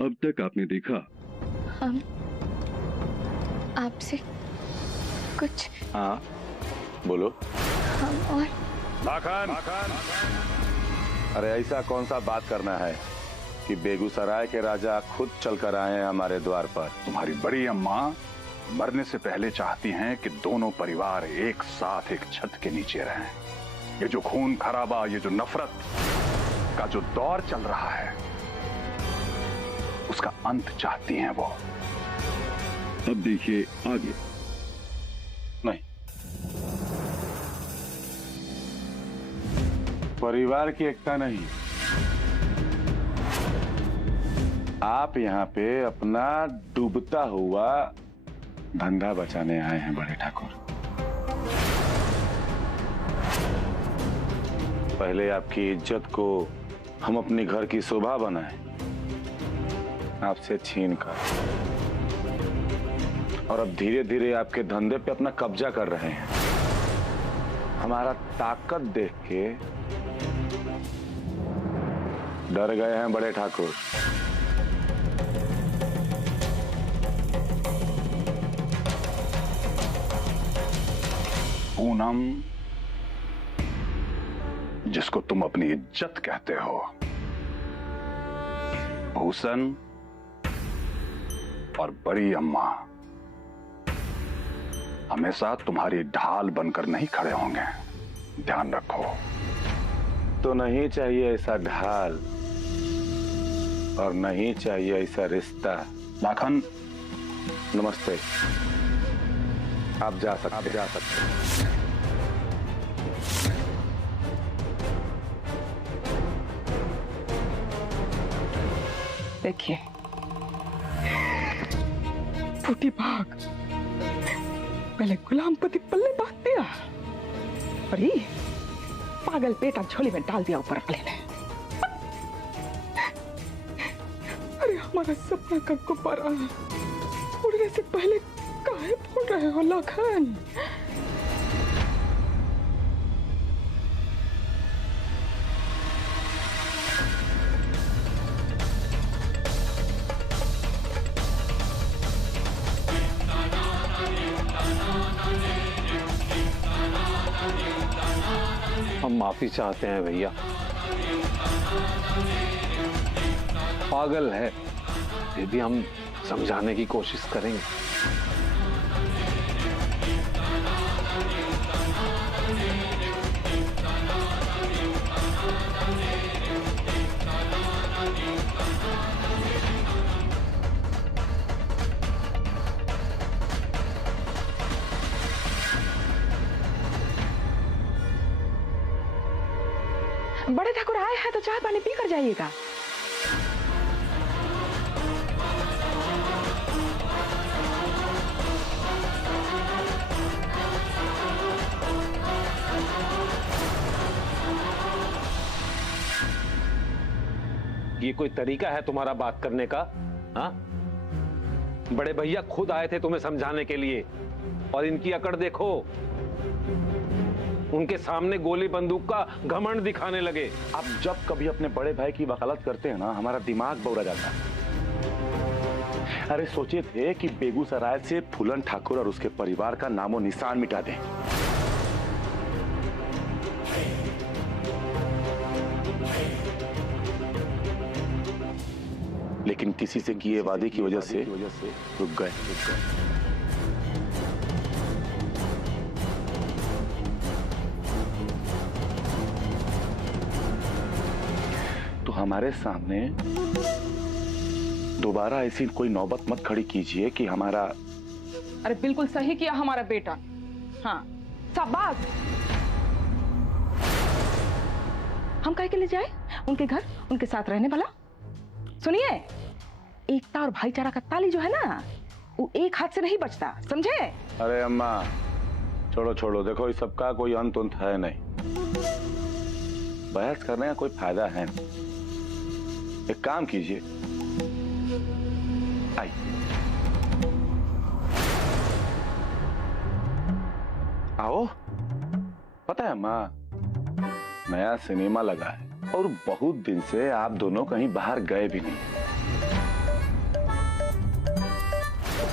अब तक आपने देखा? हम आपसे कुछ। हाँ बोलो। हम और लाखन, अरे ऐसा कौन सा बात करना है कि बेगूसराय के राजा खुद चलकर आए हैं हमारे द्वार पर। तुम्हारी बड़ी अम्मा मरने से पहले चाहती हैं कि दोनों परिवार एक साथ एक छत के नीचे रहें। ये जो खून खराबा, ये जो नफरत का जो दौर चल रहा है, उसका अंत चाहती हैं वो। अब देखिए आगे। नहीं, परिवार की एकता नहीं, आप यहाँ पे अपना डूबता हुआ धंधा बचाने आए हैं बड़े ठाकुर। पहले आपकी इज्जत को हम अपनी घर की शोभा बनाए, आपसे छीन कर, और अब धीरे धीरे आपके धंधे पे अपना कब्जा कर रहे हैं। हमारा ताकत देख के डर गए हैं बड़े ठाकुर। पूनम, जिसको तुम अपनी इज्जत कहते हो, भूषण और बड़ी अम्मा हमेशा तुम्हारी ढाल बनकर नहीं खड़े होंगे, ध्यान रखो। तो नहीं चाहिए ऐसा ढाल और नहीं चाहिए ऐसा रिश्ता। लाखन, नमस्ते, आप जा सकते। देखिए फूटी भाग, पहले गुलाम पति पल्ले बांध दिया और ये पागल बेटा झोली में डाल दिया ऊपर अगले ने। अरे हमारा सपना का गुब्बारा उड़ने से पहले काहे फोड़ रहे हो लाखन? हम माफी चाहते हैं भैया, पागल है ये भी हम समझाने की कोशिश करेंगे। बड़े ठाकुर आए हैं तो चाय पानी पी कर जाइएगा। ये कोई तरीका है तुम्हारा बात करने का? हाँ, बड़े भैया खुद आए थे तुम्हें समझाने के लिए और इनकी अकड़ देखो, उनके सामने गोली बंदूक का घमंड दिखाने लगे। आप जब कभी अपने बड़े भाई की वकालत करते हैं ना, हमारा दिमाग बौरा जाता है। अरे सोचे थे कि बेगूसराय से फूलन ठाकुर और उसके परिवार का नामो निशान मिटा दें। लेकिन किसी से किए वादे की वजह से रुक गए। तो हमारे सामने दोबारा ऐसी कोई नौबत मत खड़ी कीजिए कि हमारा। अरे बिल्कुल सही किया हमारा बेटा। हाँ शाबाश। हम काहे के लिए जाए उनके घर, उनके साथ रहने वाला? सुनिए, एकता और भाईचारा का ताली जो है ना, वो एक हाथ से नहीं बचता, समझे? अरे अम्मा छोड़ो छोड़ो, देखो इस सबका कोई अंत उंत है नहीं, बहस करने का कोई फायदा है नहीं। एक काम कीजिए, आइए। आओ। पता है अम्मा, नया सिनेमा लगा है और बहुत दिन से आप दोनों कहीं बाहर गए भी नहीं।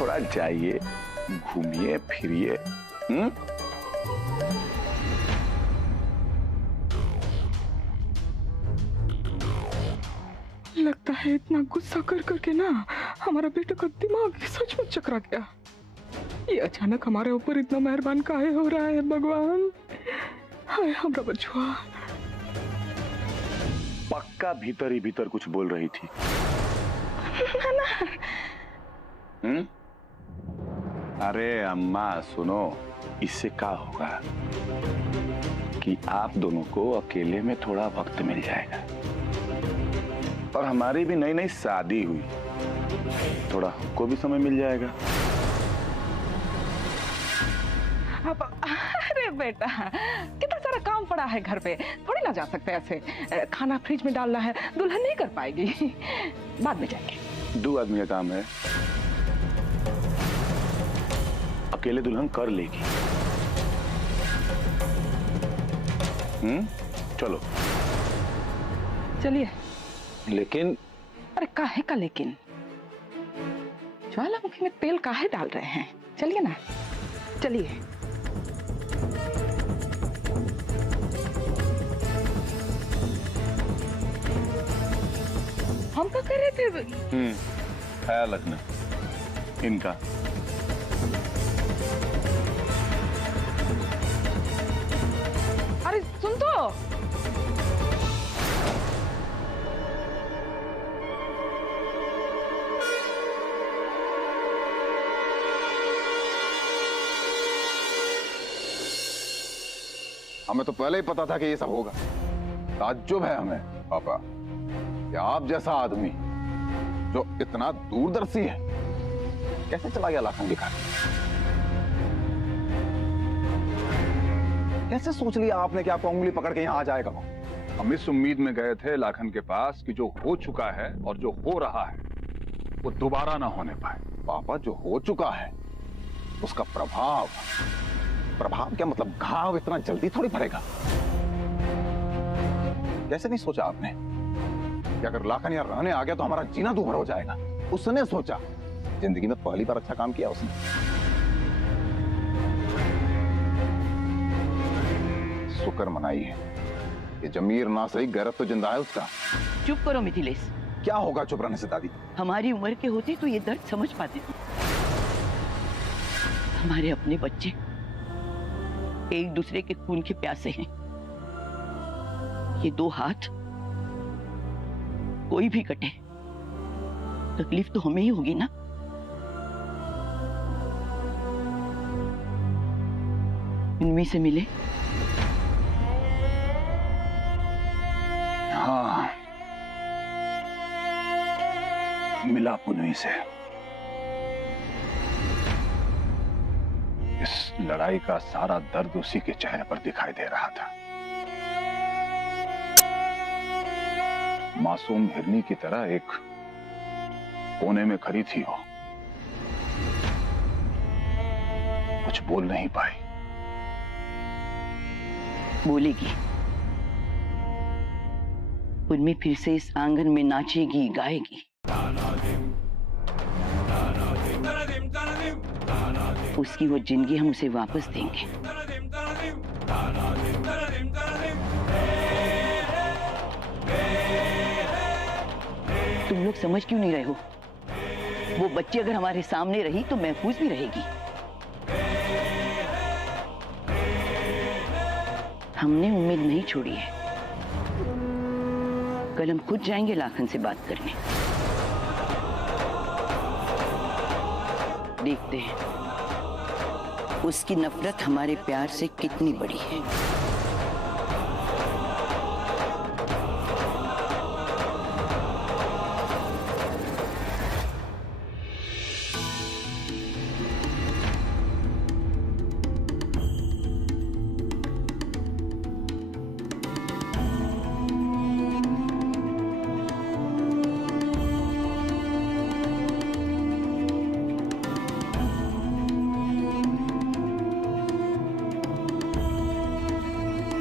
थोड़ा जाइए, घूमिए फिरिए। लगता है इतना गुस्सा कर करके ना हमारा बेटा का दिमाग ही सच में चकरा गया। ये अचानक हमारे ऊपर इतना मेहरबान काहे हो रहा है भगवान। हाय हमरा बचुआ। पक्का भीतर ही भीतर कुछ बोल रही थी। अरे अम्मा सुनो, इससे क्या होगा कि आप दोनों को अकेले में थोड़ा वक्त मिल जाएगा, और हमारी भी नई नई शादी हुई, थोड़ा हमको भी समय मिल जाएगा। अब अरे बेटा कितना सारा काम पड़ा है घर पे, थोड़ी ना जा सकते ऐसे। खाना फ्रिज में डालना है, दुल्हन नहीं कर पाएगी, बाद में जाएंगे। 2 आदमी का काम है, अकेले दुल्हन कर लेगी। चलो चलिए। लेकिन अरे काहे का लेकिन, ज्वालामुखी में तेल काहे डाल रहे हैं, चलिए ना चलिए। हम तो कह रहे थे। ख्याल रखना इनका। अरे सुन तो, हमें तो पहले ही पता था कि ये सब होगा। ताज्जुब है हमें पापा कि आप जैसा आदमी जो इतना दूरदर्शी है कैसे चला गया लाखन के घर। कैसे सोच लिया आपने कि आपको उंगली पकड़ के यहाँ आ जाएगा वो। हम इस उम्मीद में गए थे लाखन के पास कि जो हो चुका है और जो हो रहा है वो दोबारा ना होने पाए। पापा जो हो चुका है उसका प्रभाव क्या मतलब, घाव इतना जल्दी थोड़ी भरेगा। कैसे नहीं सोचा आपने कि अगर लाखन यहाँ रहने आ गया तो हमारा जीना दूभर हो जाएगा। उसने सोचा, जिंदगी में पहली बार अच्छा काम किया उसने। शुक्र मनाइए कि जमीर ना सही गैरत तो जिंदा है उसका। चुप करो मिथिलेश। क्या होगा चुप रहने से दादी। हमारी उम्र के होते तो ये दर्द समझ पाते थे। हमारे अपने बच्चे एक दूसरे के खून के प्यासे हैं। ये 2 हाथ कोई भी कटे तकलीफ तो हमें ही होगी ना। इनमें से मिले। हाँ मिला पुनवी से। इस लड़ाई का सारा दर्द उसी के चेहरे पर दिखाई दे रहा था। मासूम हिरनी की तरह एक कोने में खड़ी थी वो, कुछ बोल नहीं पाई। बोलेगी, उनमें फिर से इस आंगन में नाचेगी, गाएगी। उसकी वो जिंदगी हम उसे वापस देंगे। तुम लोग समझ क्यों नहीं रहे हो? वो बच्ची अगर हमारे सामने रही तो महफूज भी रहेगी। हमने उम्मीद नहीं छोड़ी है। कल हम खुद जाएंगे लाखन से बात करने। देखते हैं उसकी नफरत हमारे प्यार से कितनी बड़ी है।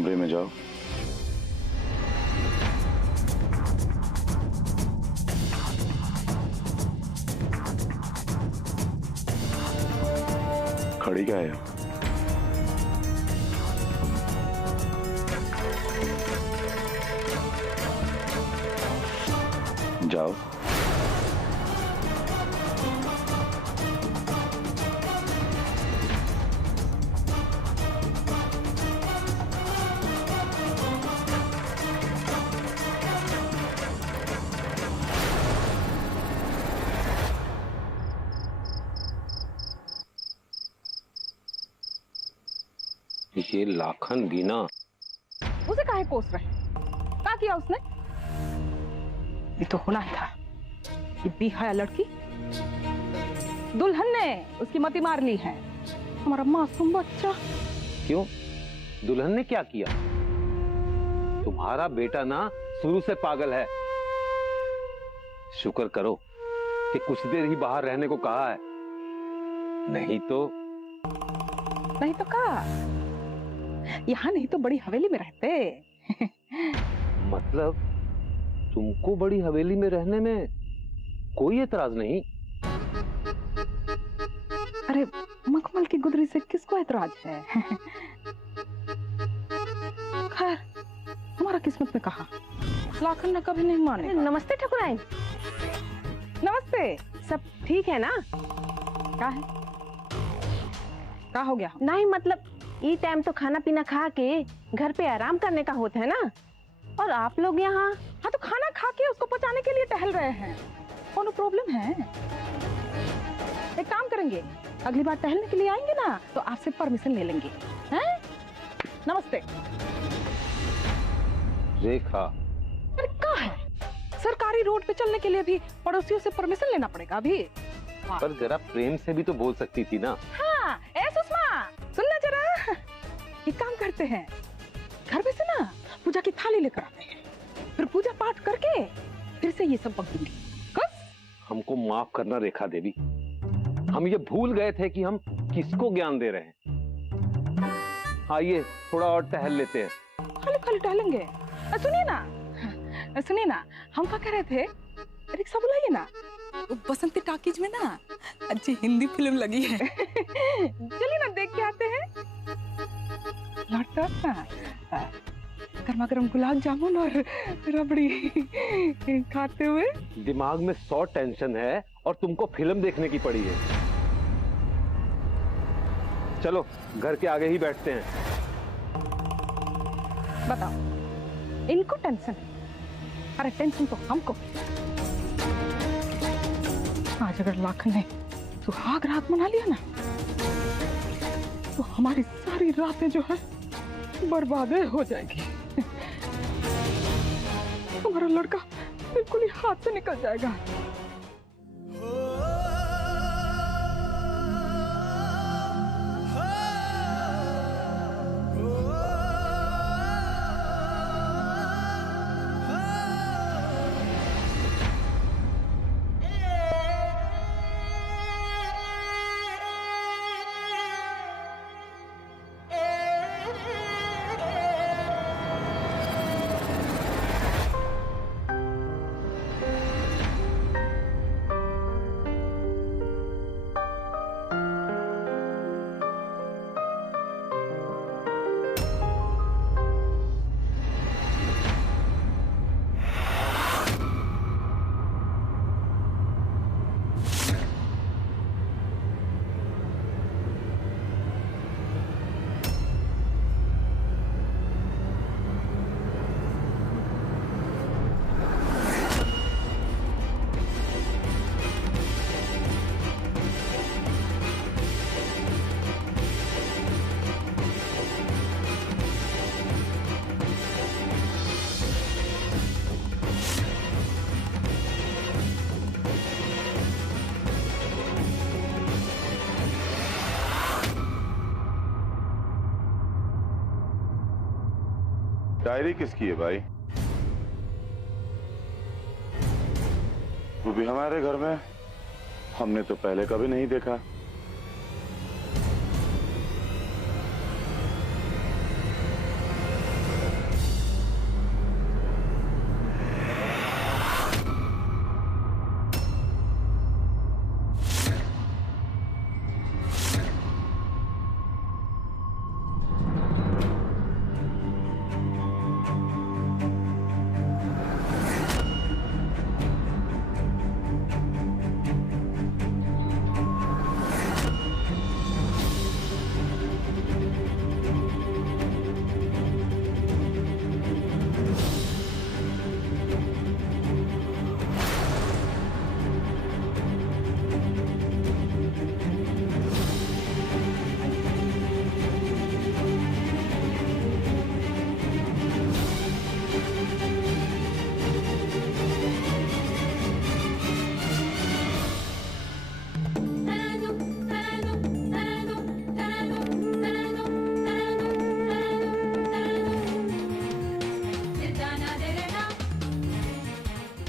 कमरे में जाओ। खड़ी क्या है? जाओ। ये लाखन भी ना, उसे काहे कोस रहे? क्या किया उसने? ये तो होना ही था। ये बेहया लड़की दुल्हन ने उसकी मति मार ली है। हमारा मासूम बच्चा। क्यों? दुल्हन ने क्या किया? तुम्हारा बेटा ना शुरू से पागल है। शुक्र करो कि कुछ देर ही बाहर रहने को कहा है, नहीं तो क्या? यहाँ नहीं तो बड़ी हवेली में रहते। मतलब तुमको बड़ी हवेली में रहने में कोई एतराज नहीं? अरे मखमल की गुदरी से किसको एतराज है? खैर हमारा किस्मत में कहा, लाखन ने कभी नहीं माने। नमस्ते ठाकुराइन। नमस्ते। सब ठीक है ना? क्या है? क्या हो गया? नहीं मतलब ये टाइम तो खाना पीना खा के घर पे आराम करने का होता है ना, और आप लोग यहाँ। हाँ तो खाना खा के उसको पचाने के लिए टहल रहे हैं। कौन प्रॉब्लम है? एक काम करेंगे, अगली बार टहलने के लिए आएंगे ना तो आपसे परमिशन ले लेंगे। हैं? नमस्ते। रेखा, अरे क्या है? सरकारी रोड पे चलने के लिए भी पड़ोसियों से परमिशन लेना पड़ेगा अभी? पर जरा प्रेम से भी तो बोल सकती थी ना। हाँ, ए सुषमा, सुनना जरा। एक काम करते हैं, घर में से ना पूजा की थाली लेकर आते हैं, फिर पूजा पाठ करके फिर से ये सब पकड़ेंगे। हमको माफ करना रेखा देवी, हम ये भूल गए थे कि हम किसको ज्ञान दे रहे हैं। आइए थोड़ा और टहल लेते हैं। खाली खाली टहलेंगे? सुनिए ना, हम क्या कह रहे थे, रिक्शा बुलाइए ना। बसंती टॉकीज में ना अच्छी हिंदी फिल्म लगी है। चलिए ना देख के आते हैं। लौटता ना गर्मा गर्म गुलाब जामुन और रबड़ी खाते हुए। दिमाग में 100 टेंशन है और तुमको फिल्म देखने की पड़ी है। चलो घर के आगे ही बैठते हैं। बताओ, इनको टेंशन? अरे टेंशन तो हमको। आज अगर लाखन ने सुहाग रात मना लिया ना तो हमारी सारी रातें जो है बर्बाद हो जाएगी। हमारा लड़का बिल्कुल ही हाथ से निकल जाएगा। डायरी किसकी है भाई? वो भी हमारे घर में? हमने तो पहले कभी नहीं देखा।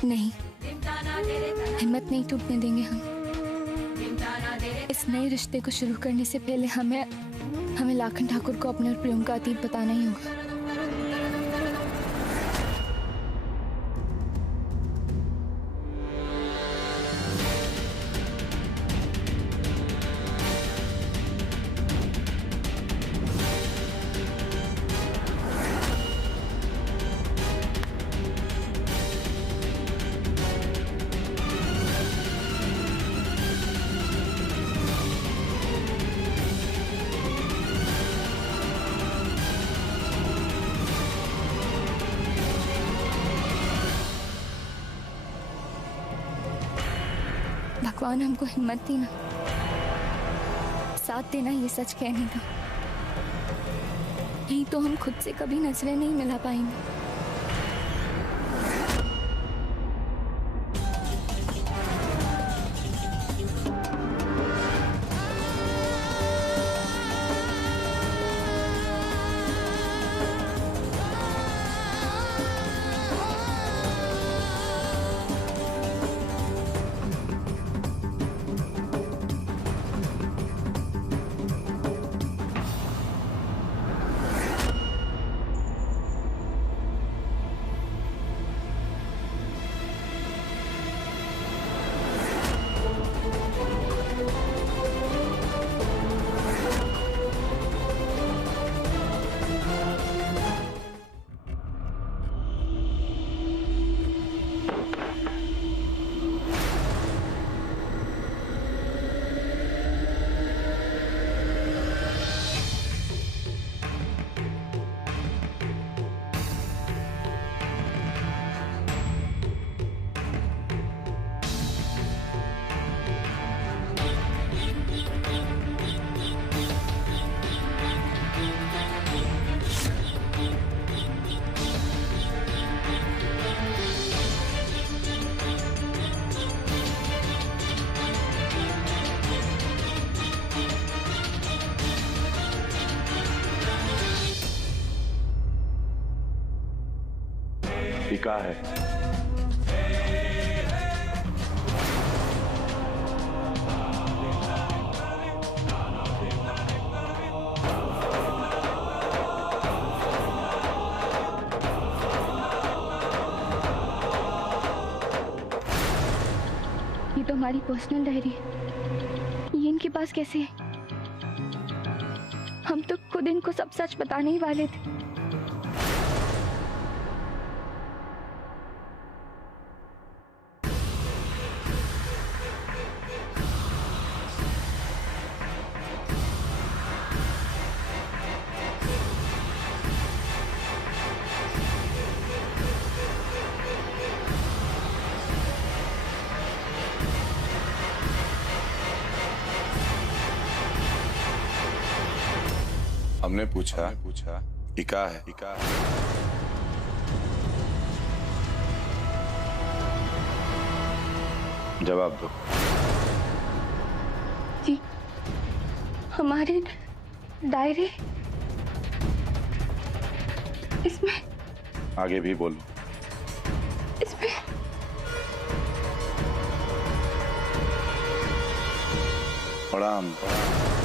नहीं, हिम्मत नहीं टूटने देंगे हम। इस नए रिश्ते को शुरू करने से पहले हमें लाखन ठाकुर को अपने और प्रेम का अतीत बताना ही होगा। भगवान हमको हिम्मत देना, साथ देना ये सच कहने का। नहीं तो हम खुद से कभी नजरें नहीं मिला पाएंगे। का है ये तो हमारी पर्सनल डायरी है, ये इनके पास कैसे है? हम तो खुद इनको सब सच बताने ही वाले थे। हमने पूछा इका है जवाब दो। जी, हमारे डायरी इसमें। आगे भी बोलो। इसमें प्रणाम।